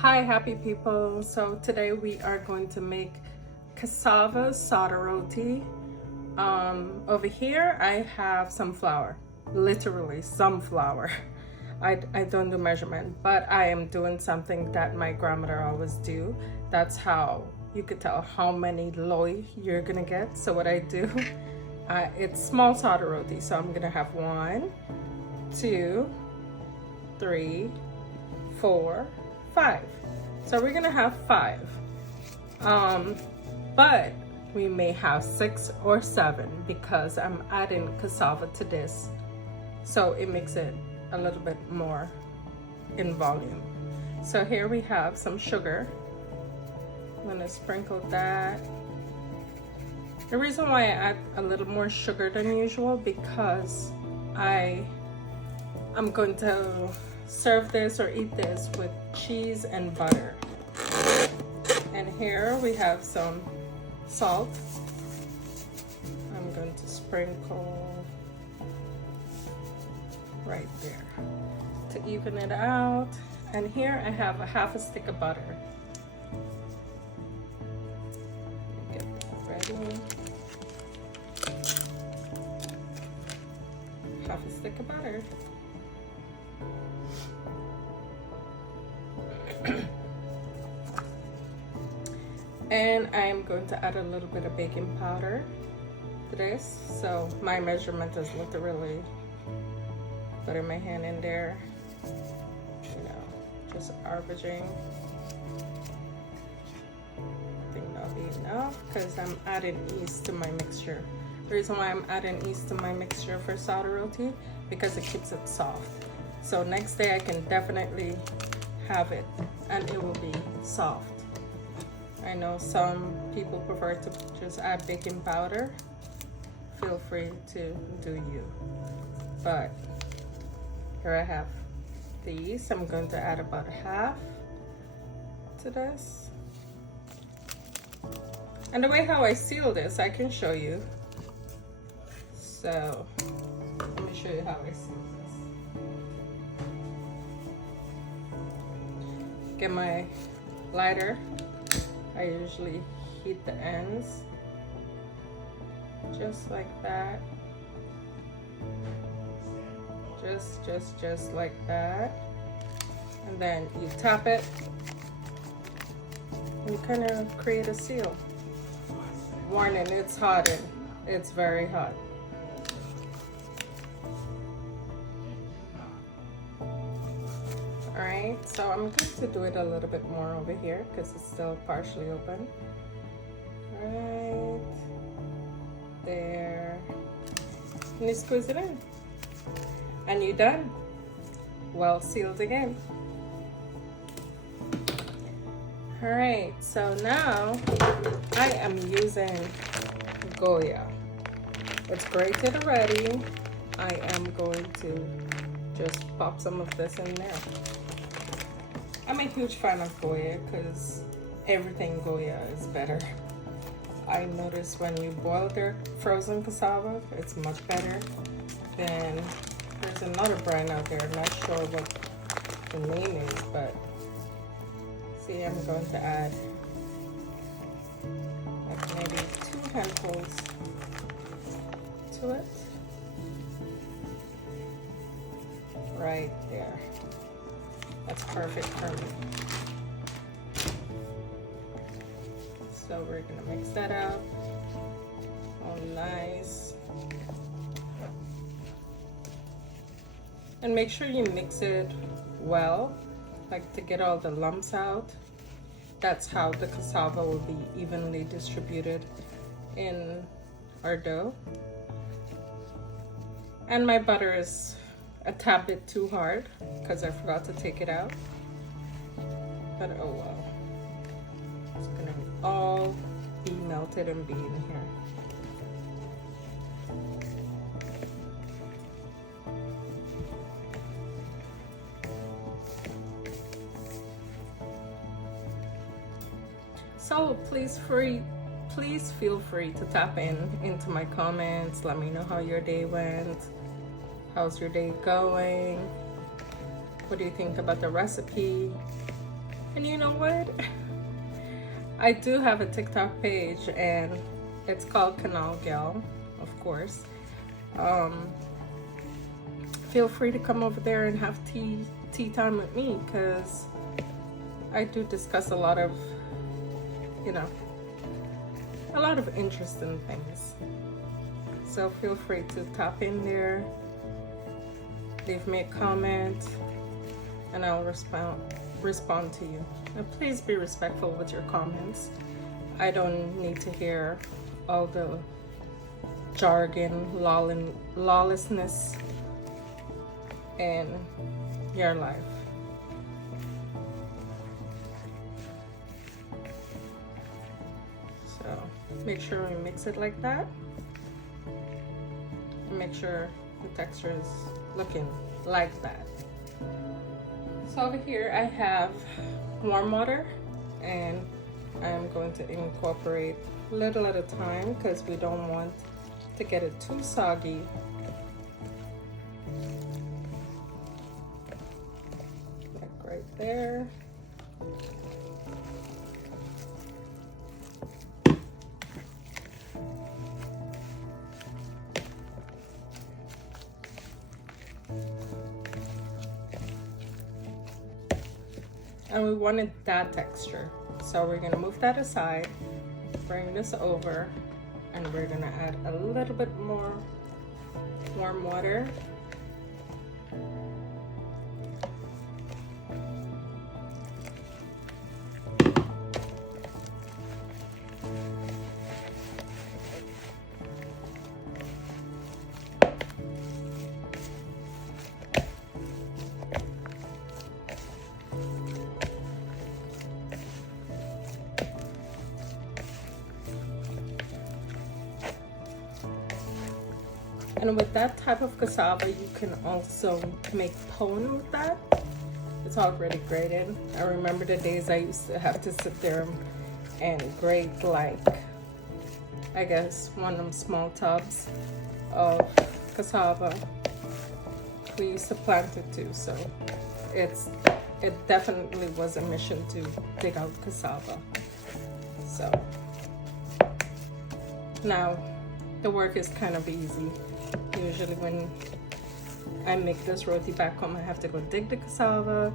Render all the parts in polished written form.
Hi, happy people. So today we are going to make cassava Sada roti. Over here I have some flour, literally some flour. I don't do measurement, but I am doing something that my grandmother always do. That's how you could tell how many loy you're gonna get. So what I do, it's small Sada roti. So I'm gonna have 1, 2, 3, 4, 5. So we're gonna have 5. But we may have 6 or 7 because I'm adding cassava to this. So it makes it a little bit more in volume. So here we have some sugar. I'm gonna sprinkle that. The reason why I add a little more sugar than usual because I'm going to serve this or eat this with cheese and butter. And here we have some salt. I'm going to sprinkle right there to even it out. And here I have a half a stick of butter. Get that ready. Half a stick of butter. And I'm going to add a little bit of baking powder to this. So my measurement is literally putting my hand in there, just averaging. I think that'll be enough because I'm adding yeast to my mixture. The reason why I'm adding yeast to my mixture for Sada roti because it keeps it soft. So next day I can definitely have it and it will be soft. I know some people prefer to just add baking powder. Feel free to do you. But here I have the yeast. I'm going to add about half to this. And the way how I seal this, I can show you. So let me show you how I seal this. Get my lighter. I usually heat the ends just like that. Just like that. And then you tap it. And you kind of create a seal. Warning, it's hot and it's very hot. Alright, so I'm going to do it a little bit more over here because it's still partially open. Right there. And you squeeze it in. And you're done. Well sealed again. Alright, so now I am using Goya. It's grated already. I am going to just pop some of this in there. I'm a huge fan of Goya because everything Goya is better. I notice when you boil their frozen cassava, it's much better than, there's another brand out there, I'm not sure what the name is, but see, I'm going to add like maybe 2 handfuls to it. Right there. That's perfect for me. So we're gonna mix that up. Oh, nice. And make sure you mix it well, like to get all the lumps out. That's how the cassava will be evenly distributed in our dough. And my butter is a tad bit too hard because I forgot to take it out, but oh well, it's gonna all be melted and be in here. So please feel free to tap into my comments. Let me know how your day went. How's your day going? What do you think about the recipe? And you know what? I do have a TikTok page and it's called Canal Gal, of course. Feel free to come over there and have tea time with me, because I do discuss a lot of, you know, a lot of interesting things. So feel free to tap in there, leave me a comment, and I'll respond to you. And please be respectful with your comments. I don't need to hear all the jargon, lawlessness in your life. So make sure we mix it like that. And make sure the texture is looking like that. So over here I have warm water, and I'm going to incorporate little at a time because we don't want to get it too soggy. Like right there. And we wanted that texture, so we're gonna move that aside, bring this over, and we're gonna add a little bit more warm water. And with that type of cassava, you can also make pone with that. It's already grated. I remember the days I used to have to sit there and grate, like, I guess, one of them small tubs of cassava. We used to plant it too, so it definitely was a mission to dig out cassava. So now the work is kind of easy. Usually when I make this roti back home, I have to go dig the cassava,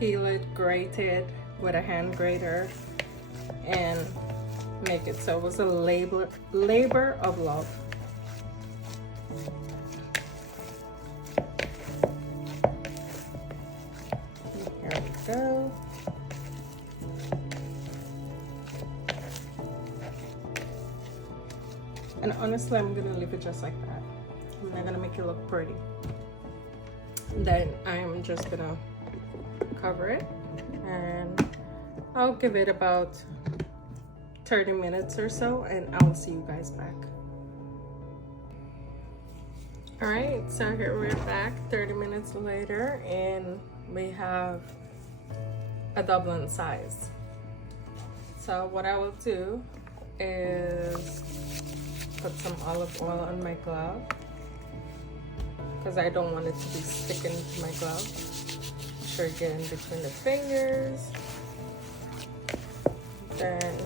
peel it, grate it with a hand grater, and make it. So it was a labor of love. Here we go. And honestly, I'm gonna leave it just like that. I'm not gonna make it look pretty. Then I'm just gonna cover it, and I'll give it about 30 minutes or so, and I'll see you guys back. All right, so here we're back 30 minutes later, and we have a Dublin size. So what I will do is put some olive oil on my glove, because I don't want it to be sticking to my glove. Sure, get in between the fingers. Then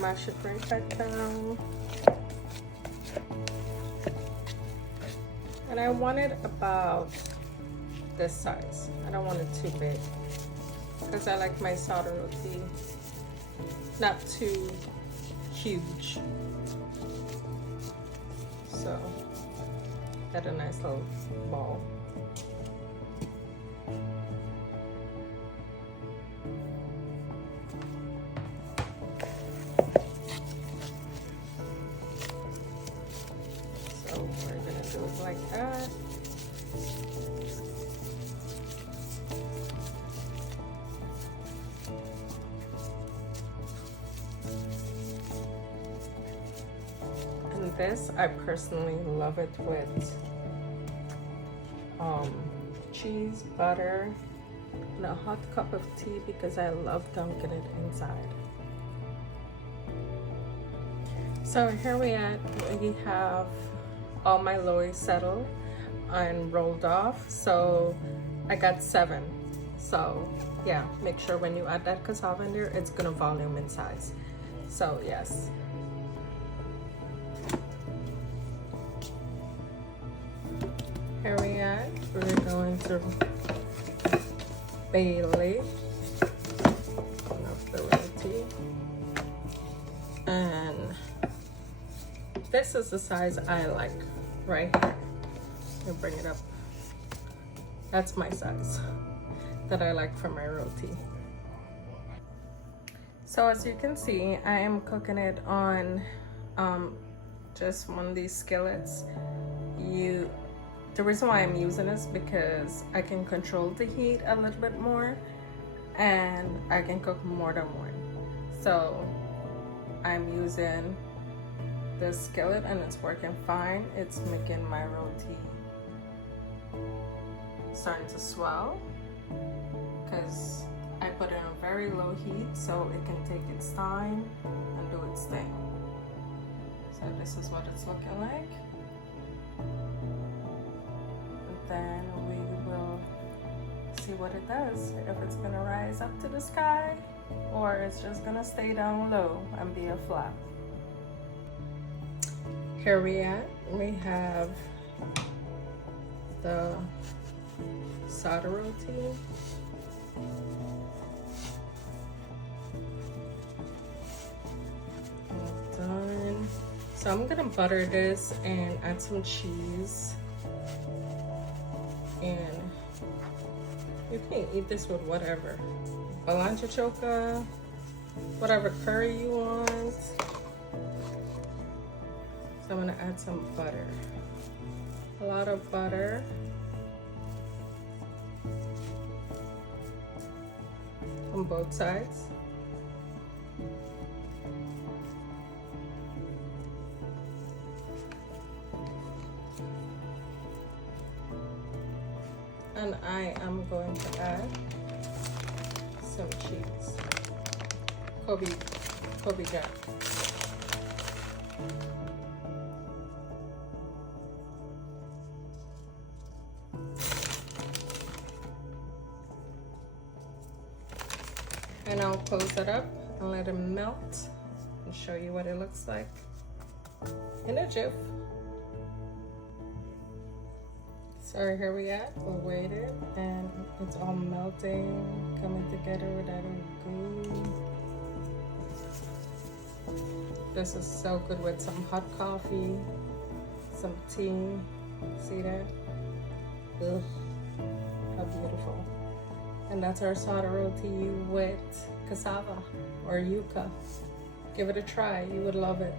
mash it right back down. And I want it about this size. I don't want it too big, because I like my Sada roti not too huge. So got a nice little ball. So we're gonna do it like that. And this, I personally love it with cheese, butter, and a hot cup of tea, because I love dunking it inside. So here we have all my loaves settled and rolled off. So I got 7. So yeah, make sure when you add that cassava in there, it's gonna volume in size. So yes. Here we are. We're going to Bailey of the roti, and this is the size I like right here. Let me bring it up. That's my size that I like for my roti. So as you can see, I am cooking it on just one of these skillets. The reason why I'm using this because I can control the heat a little bit more and I can cook more than one. So I'm using this skillet and it's working fine. It's making my roti starting to swell because I put it on very low heat so it can take its time and do its thing. So this is what it's looking like. Then we will see what it does, if it's gonna rise up to the sky or it's just gonna stay down low and be a flap. Here we have the Sada roti. All done. So I'm gonna butter this and add some cheese. And you can eat this with whatever, balancha choka, whatever curry you want. So I'm gonna add some butter, a lot of butter. On both sides. And I am going to add some cheese, Kobe jack. And I'll close it up and let it melt and show you what it looks like in a jiff. So here we are, we'll wait it, and it's all melting, coming together with that goo. This is so good with some hot coffee, some tea. See that? Ugh, how beautiful. And that's our Sada roti with cassava or yuca. Give it a try, you would love it.